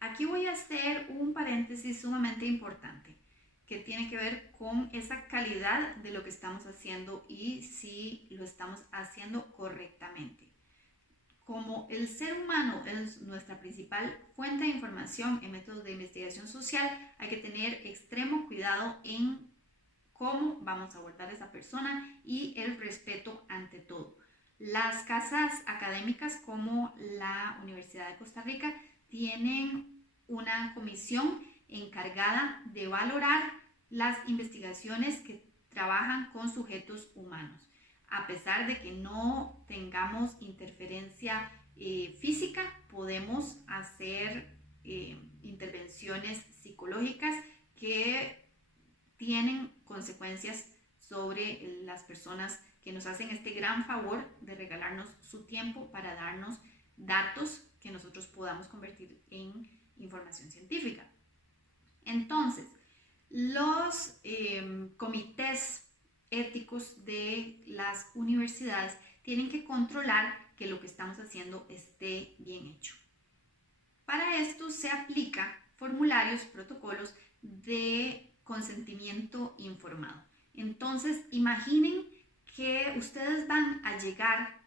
Aquí voy a hacer un paréntesis sumamente importante que tiene que ver con esa calidad de lo que estamos haciendo y si lo estamos haciendo correctamente. Como el ser humano es nuestra principal fuente de información en métodos de investigación social, hay que tener extremo cuidado en cómo vamos a abordar a esa persona y el respeto ante todo. Las casas académicas como la Universidad de Costa Rica tienen una comisión encargada de valorar las investigaciones que trabajan con sujetos humanos. A pesar de que no tengamos interferencia física, podemos hacer intervenciones psicológicas que tienen consecuencias sobre las personas que nos hacen este gran favor de regalarnos su tiempo para darnos datos que nosotros podamos convertir en información científica. Entonces, los comités éticos de las universidades tienen que controlar que lo que estamos haciendo esté bien hecho. Para esto se aplican formularios, protocolos de consentimiento informado. Entonces, imaginen que ustedes van a llegar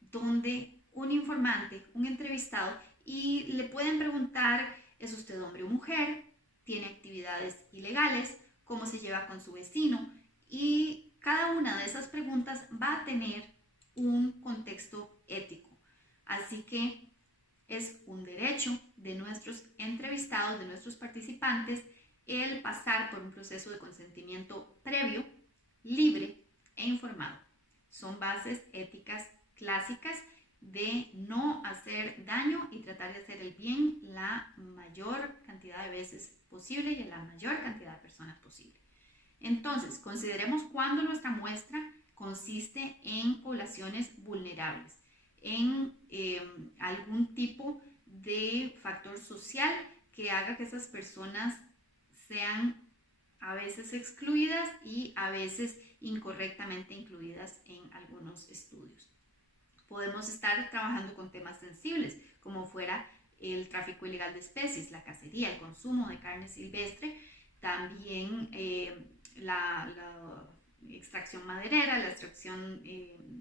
donde un informante, un entrevistado, y le pueden preguntar, ¿es usted hombre o mujer? ¿Tiene actividades ilegales? ¿Cómo se lleva con su vecino? Y cada una de esas preguntas va a tener un contexto ético. Así que es un derecho de nuestros entrevistados, de nuestros participantes, el pasar por un proceso de consentimiento previo, libre e informado. Son bases éticas clásicas de no hacer daño y tratar de hacer el bien la mayor cantidad de veces posible y a la mayor cantidad de personas posible. Entonces, consideremos cuando nuestra muestra consiste en poblaciones vulnerables, en algún tipo de factor social que haga que esas personas sean a veces excluidas y a veces incorrectamente incluidas en algunos estudios. Podemos estar trabajando con temas sensibles, como fuera el tráfico ilegal de especies, la cacería, el consumo de carne silvestre, también la extracción maderera, la extracción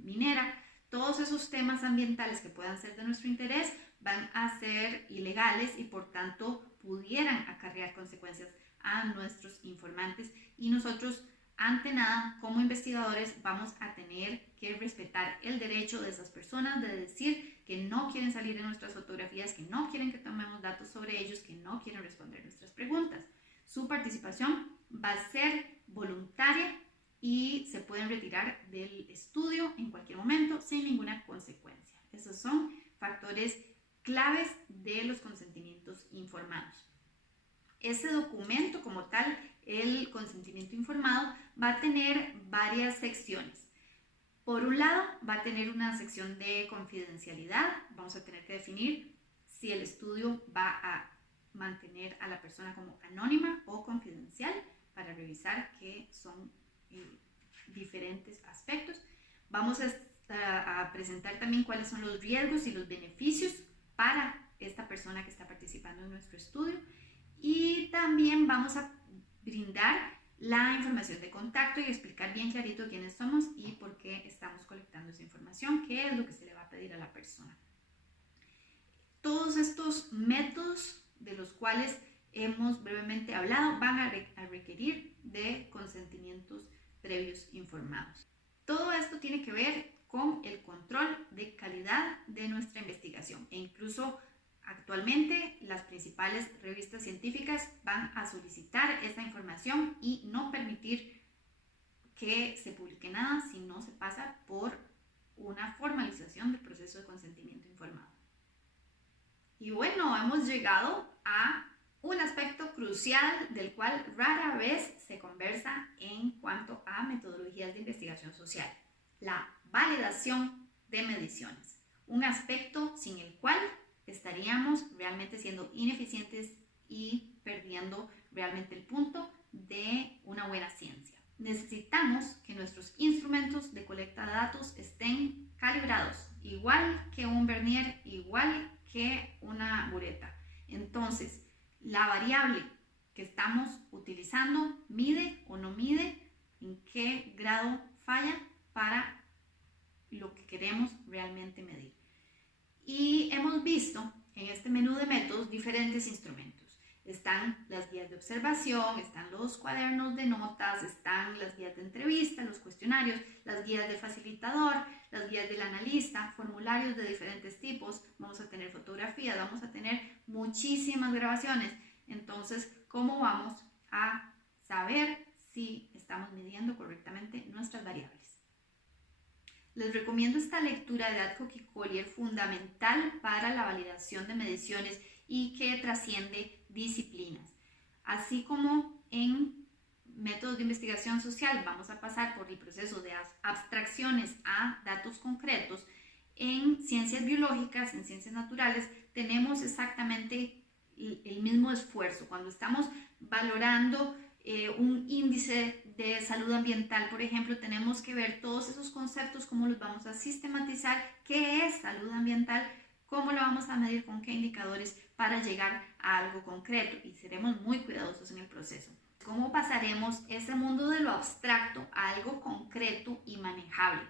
minera. Todos esos temas ambientales que puedan ser de nuestro interés van a ser ilegales y por tanto pudieran acarrear consecuencias a nuestros informantes y nosotros ante nada como investigadores vamos a tener que respetar el derecho de esas personas de decir que no quieren salir en nuestras fotografías, que no quieren que tomemos datos sobre ellos, que no quieren responder nuestras preguntas. Su participación va a ser voluntaria y se pueden retirar del estudio en cualquier momento sin ninguna consecuencia. Esos son factores claves de los consentimientos informados. Ese documento como tal, el consentimiento informado, va a tener varias secciones. Por un lado, va a tener una sección de confidencialidad. Vamos a tener que definir si el estudio va a mantener a la persona como anónima o confidencial para revisar que son diferentes aspectos. Vamos a presentar también cuáles son los riesgos y los beneficios para esta persona que está participando en nuestro estudio. Y también vamos a brindar la información de contacto y explicar bien clarito quiénes somos y por qué estamos colectando esa información, qué es lo que se le va a pedir a la persona. Todos estos métodos de los cuales hemos brevemente hablado van a requerir de consentimientos previos informados. Todo esto tiene que ver con el control de calidad de nuestra investigación e incluso actualmente las principales revistas científicas van a solicitar esta información y no permitir que se publique nada si no se pasa por una formalización del proceso de consentimiento informado. Y bueno, hemos llegado a un aspecto crucial del cual rara vez se conversa en cuanto a metodologías de investigación social, la validación de mediciones, un aspecto sin el cual estaríamos realmente siendo ineficientes y perdiendo realmente el punto de una buena ciencia. Necesitamos que nuestros instrumentos de colecta de datos estén calibrados, igual que un vernier, igual que una bureta. Entonces, la variable que estamos utilizando mide o no mide, en qué grado falla para lo que queremos realmente medir. Y hemos visto en este menú de métodos diferentes instrumentos. Están las guías de observación, están los cuadernos de notas, están las guías de entrevista, los cuestionarios, las guías del facilitador, las guías del analista, formularios de diferentes tipos, vamos a tener fotografías, vamos a tener muchísimas grabaciones. Entonces, ¿cómo vamos a saber si estamos midiendo correctamente nuestras variables? Les recomiendo esta lectura de Adcock y Collier, fundamental para la validación de mediciones y que trasciende disciplinas. Así como en métodos de investigación social vamos a pasar por el proceso de abstracciones a datos concretos, en ciencias biológicas, en ciencias naturales, tenemos exactamente el mismo esfuerzo. Cuando estamos valorando un índice de salud ambiental, por ejemplo, tenemos que ver todos esos conceptos, cómo los vamos a sistematizar, qué es salud ambiental, cómo lo vamos a medir, con qué indicadores para llegar a algo concreto, y seremos muy cuidadosos en el proceso. ¿Cómo pasaremos ese mundo de lo abstracto a algo concreto y manejable?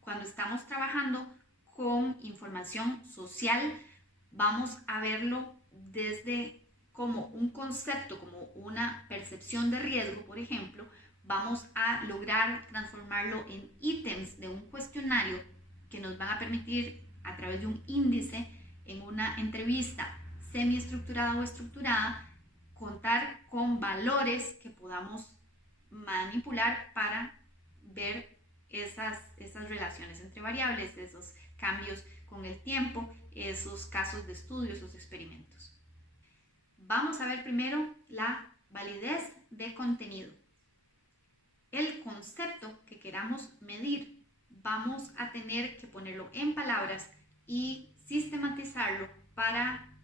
Cuando estamos trabajando con información social, vamos a verlo desde como un concepto, como una percepción de riesgo, por ejemplo. Vamos a lograr transformarlo en ítems de un cuestionario que nos van a permitir, a través de un índice, en una entrevista semiestructurada o estructurada, contar con valores que podamos manipular para ver esas relaciones entre variables, esos cambios con el tiempo, esos casos de estudio, esos experimentos. Vamos a ver primero la validez de contenido. El concepto que queramos medir, vamos a tener que ponerlo en palabras y sistematizarlo para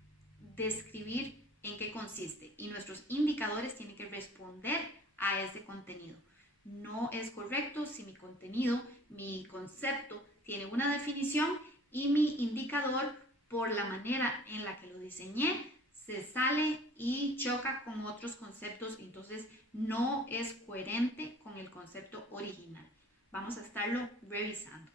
describir en qué consiste. Y nuestros indicadores tienen que responder a ese contenido. No es correcto si mi contenido, mi concepto tiene una definición y mi indicador, por la manera en la que lo diseñé, se sale y choca con otros conceptos, entonces no es coherente con el concepto original. Vamos a estarlo revisando.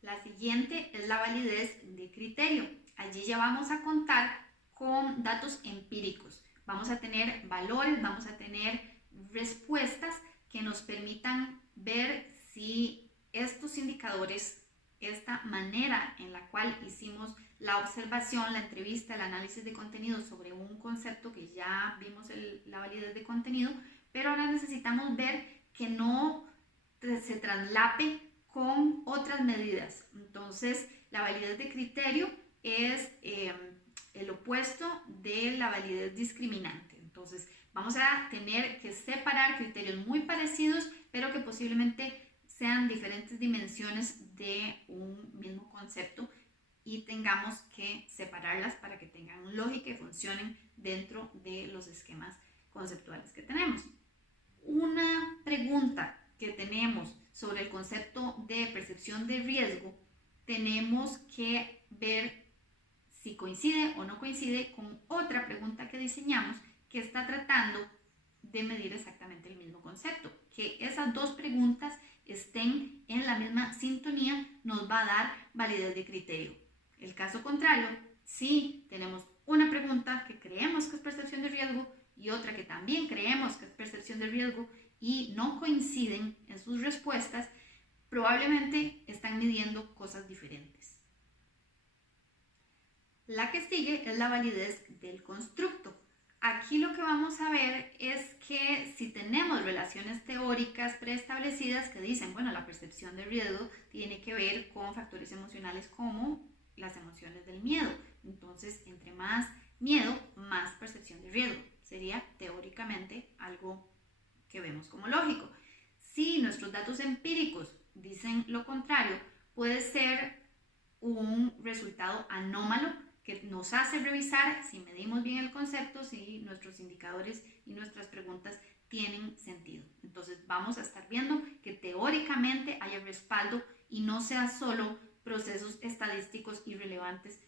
La siguiente es la validez de criterio. Allí ya vamos a contar con datos empíricos. Vamos a tener valores, vamos a tener respuestas que nos permitan ver si estos indicadores, esta manera en la cual hicimos la observación, la entrevista, el análisis de contenido sobre un concepto que ya vimos la validez de contenido, pero ahora necesitamos ver que no se traslape con otras medidas. Entonces, la validez de criterio es el opuesto de la validez discriminante. Entonces, vamos a tener que separar criterios muy parecidos, pero que posiblemente sean diferentes dimensiones de un mismo concepto, y tengamos que separarlas para que tengan lógica y funcionen dentro de los esquemas conceptuales que tenemos. Una pregunta que tenemos sobre el concepto de percepción de riesgo, tenemos que ver si coincide o no coincide con otra pregunta que diseñamos que está tratando de medir exactamente el mismo concepto. Que esas dos preguntas estén en la misma sintonía nos va a dar validez de criterio. El caso contrario, si tenemos una pregunta que creemos que es percepción de riesgo y otra que también creemos que es percepción de riesgo y no coinciden en sus respuestas, probablemente están midiendo cosas diferentes. La que sigue es la validez del constructo. Aquí lo que vamos a ver es que si tenemos relaciones teóricas preestablecidas que dicen, bueno, la percepción de riesgo tiene que ver con factores emocionales como las emociones del miedo. Entonces, entre más miedo, más percepción de riesgo. Sería teóricamente algo que vemos como lógico. Si nuestros datos empíricos dicen lo contrario, puede ser un resultado anómalo que nos hace revisar si medimos bien el concepto, si nuestros indicadores y nuestras preguntas tienen sentido. Entonces vamos a estar viendo que teóricamente haya respaldo y no sea solo procesos estadísticos irrelevantes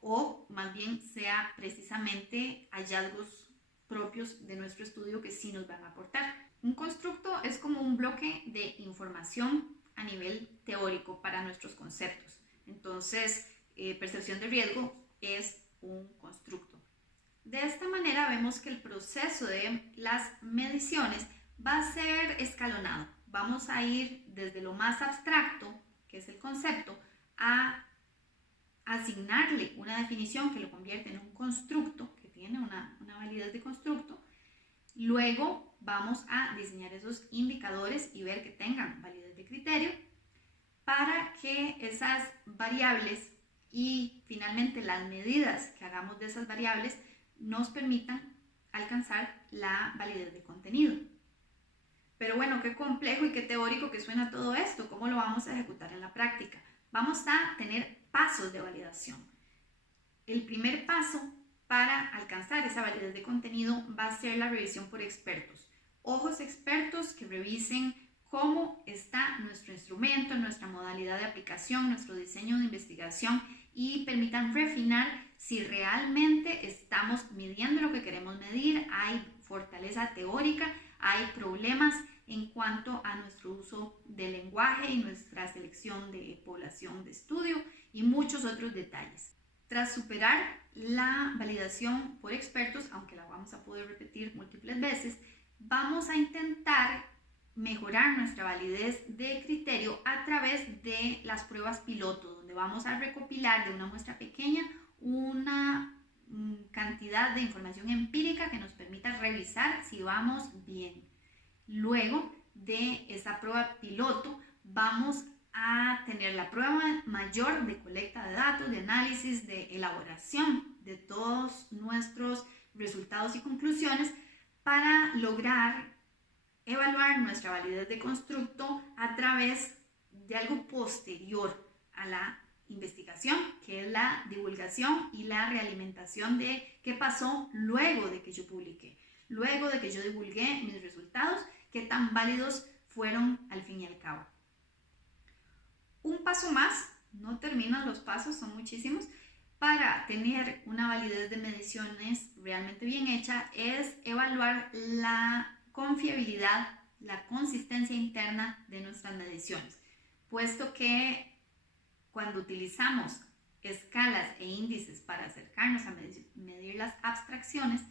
o más bien sea precisamente hallazgos propios de nuestro estudio que sí nos van a aportar. Un constructo es como un bloque de información a nivel teórico para nuestros conceptos. Entonces, percepción de riesgo es un constructo. De esta manera vemos que el proceso de las mediciones va a ser escalonado. Vamos a ir desde lo más abstracto, que es el concepto, a asignarle una definición que lo convierte en un constructo, que tiene una validez de constructo. Luego vamos a diseñar esos indicadores y ver que tengan validez de criterio para que esas variables y finalmente las medidas que hagamos de esas variables nos permitan alcanzar la validez de contenido. Pero bueno, qué complejo y qué teórico que suena todo esto. ¿Cómo lo vamos a ejecutar en la práctica? Vamos a tener pasos de validación. El primer paso para alcanzar esa validez de contenido va a ser la revisión por expertos. Ojos expertos que revisen cómo está nuestro instrumento, nuestra modalidad de aplicación, nuestro diseño de investigación y permitan refinar si realmente estamos midiendo lo que queremos medir, hay fortaleza teórica, hay problemas en cuanto a nuestro uso del lenguaje y nuestra selección de población de estudio y muchos otros detalles. Tras superar la validación por expertos, aunque la vamos a poder repetir múltiples veces, vamos a intentar mejorar nuestra validez de criterio a través de las pruebas piloto, donde vamos a recopilar de una muestra pequeña una cantidad de información empírica que nos permita revisar si vamos bien. Luego de esa prueba piloto vamos a tener la prueba mayor de colecta de datos, de análisis, de elaboración de todos nuestros resultados y conclusiones para lograr evaluar nuestra validez de constructo a través de algo posterior a la investigación, que es la divulgación y la realimentación de qué pasó luego de que yo publiqué, luego de que yo divulgué mis resultados, qué tan válidos fueron al fin y al cabo. Un paso más, no terminan los pasos, son muchísimos, para tener una validez de mediciones realmente bien hecha es evaluar la confiabilidad, la consistencia interna de nuestras mediciones, puesto que cuando utilizamos escalas e índices para acercarnos a medir las abstracciones,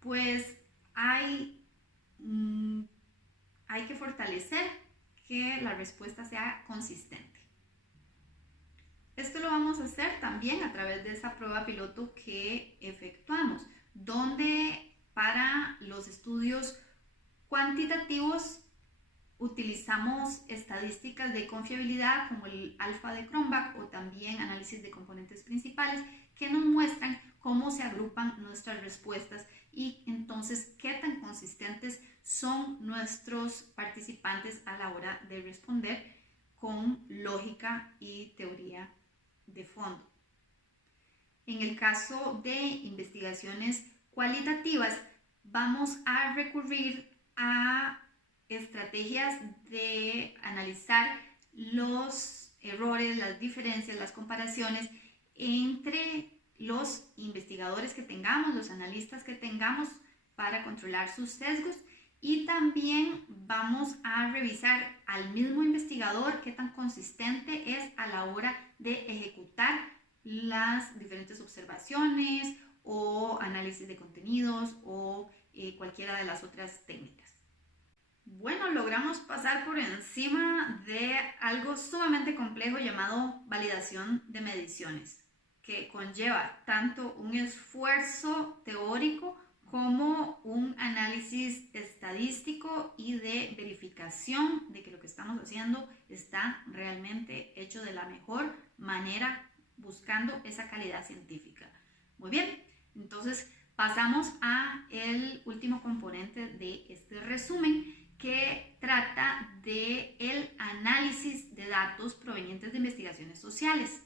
pues hay que fortalecer que la respuesta sea consistente. Esto lo vamos a hacer también a través de esa prueba piloto que efectuamos, donde para los estudios cuantitativos utilizamos estadísticas de confiabilidad como el alfa de Cronbach o también análisis de componentes principales que nos muestran cómo se agrupan nuestras respuestas y entonces qué tan consistentes son nuestros participantes a la hora de responder con lógica y teoría de fondo. En el caso de investigaciones cualitativas, vamos a recurrir a estrategias de analizar los errores, las diferencias, las comparaciones entre los investigadores que tengamos, los analistas que tengamos para controlar sus sesgos, y también vamos a revisar al mismo investigador qué tan consistente es a la hora de ejecutar las diferentes observaciones o análisis de contenidos o cualquiera de las otras técnicas. Bueno, logramos pasar por encima de algo sumamente complejo llamado validación de mediciones, que conlleva tanto un esfuerzo teórico como un análisis estadístico y de verificación de que lo que estamos haciendo está realmente hecho de la mejor manera, buscando esa calidad científica. Muy bien, entonces pasamos a el último componente de este resumen, que trata de el análisis de datos provenientes de investigaciones sociales.